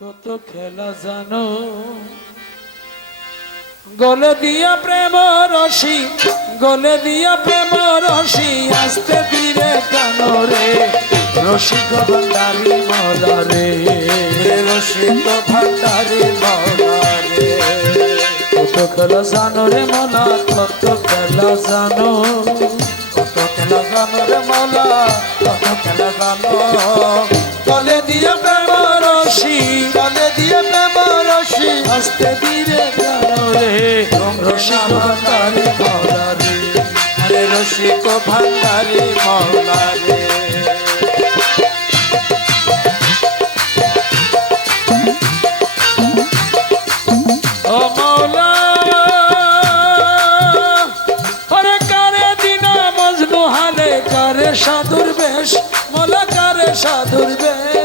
কত খেলা জানো? গলে দিয়া প্রেম রশি গলে দিয়া প্রেম রশি আস্তে ধীরে কানরে রসিক ভান্ডারি মলারে রসিক ভান্ডারি মৌলারে কত খেলা জানো রে মলা, কত খেলা জানো? কত খেলা গানো রে মৌলা, কত খেলা গানো গলে দিয়া প্রেম রশি চলে দিয়ে প্রেম রশি আস্তে ধীরে কানরে রসিক ভান্ডারি মলারে। আরে রসিক ভান্ডারি মৌলারে। ও মাওলা ওরে কারে দিনা মজনু হালে কারে সাধুর বেশ মোলা কারে সাধুর বেশ।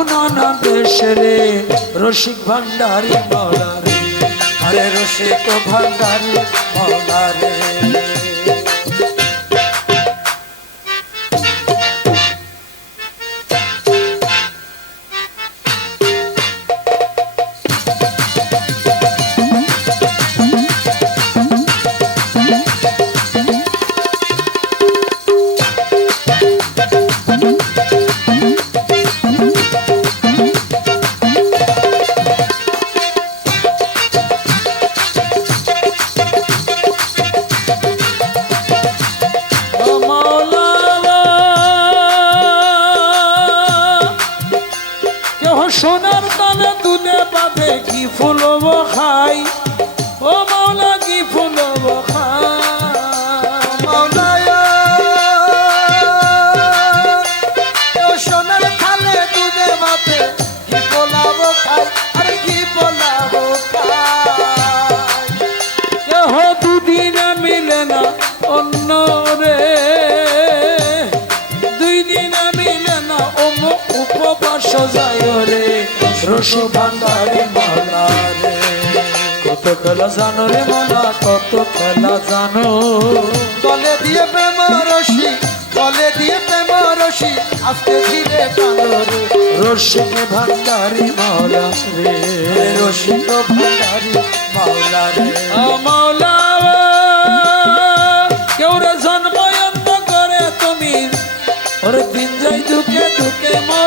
ফিরাও নানা দেশ রে রসিক ভান্ডারি মলারে। আরে রসিক ভান্ডারি মৌলারে। সোনার দানে দুধে পাবে কি ফুলব খাই? ও মাওলা কি ফুলব সোনার থালে দুধে কি পোলাবো খাই? আরে কি পোলাবো খাই? কেহ দুদিনে মিলে না অন্য রে। দুই দিনে মিলে না অম উপবাস যায় রে রসি ভান্ডারি মালা রে কত খেলা জানো রে মালা, কত খেলা জানো। গলে দিয়ে প্রেম রশি গলে দিয়ে প্রেম রশি আস্তে ধীরে টানো রে। রসিক ভান্ডারি মালা রে রশিক ভান্ডারি মাওলা রে। মাওলা কেউ রে জন্ময়ন্ত করে তুমি? ওরে দিন যাই দুঃখে দুঃখে মাওলা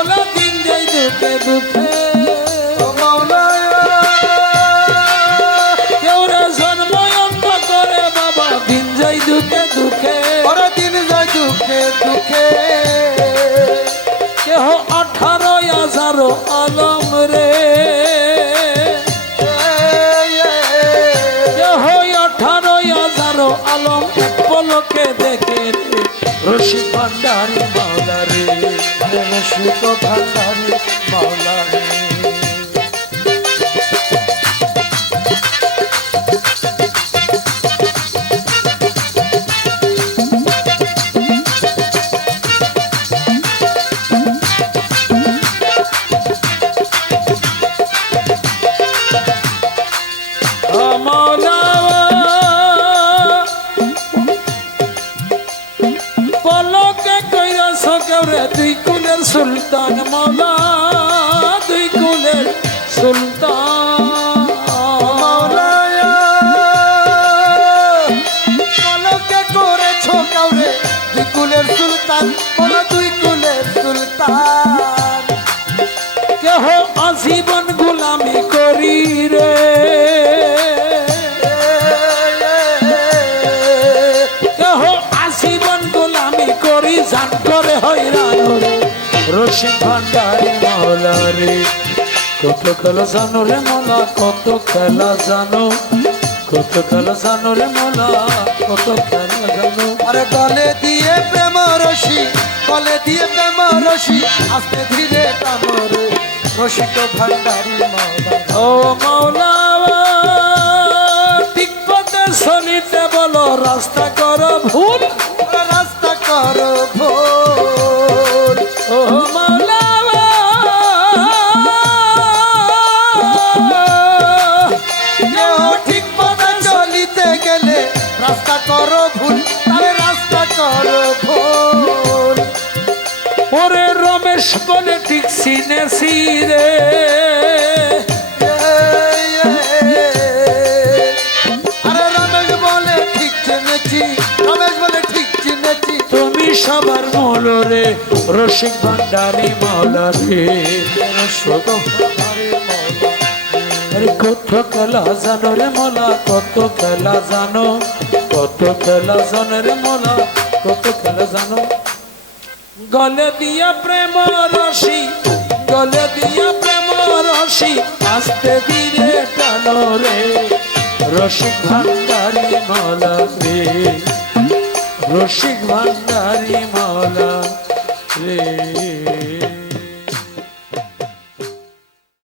আঠারো হাজারো আলম এক পলকে দেখে রশি ভান্ডারি মাওলারে। রশিক ভান্ডারি মাওলা সকেরে দুই কুলের সুলতান মাওলা দুই কুলের সুলতান রশি ভান্ডারি মাওলা রে। কত খেলা জানো রে মোলা কত খেলা জানো। কত খেলা জানো রে মোলা কত খেলা জানো। আরে গলে দিয়ে প্রেম রশি গলে দিয়ে প্রেম রশি আস্তে ধীরে টানো রে। রশিক ভান্ডারি মাওলা ও মাওলা ঠিক পথে চলিতে বলো রাস্তা কর ভুল। রাস্তা করো প্রেমর ভোল ওরে রমেশ বলে ঠিক সিনেছি রে আরে রমেশ বলে ঠিক চিনেছি রমেশ বলে ঠিক চিনেছি তুমি সবার মূল রে রসিক ভান্ডারি মাওলা রে। কত খেলা জানো রে মোলা কত খেলা জানো। কত খেলা জানো রে মোলা, কত খেলা জানো। গলে দিয়া প্রেম রসি, গলে দিয়া প্রেম রসি, আস্তে ধীরে টানো রে, রসিক ভান্ডারি মাওলা রে। রসিক ভান্ডারি মাওলা রে।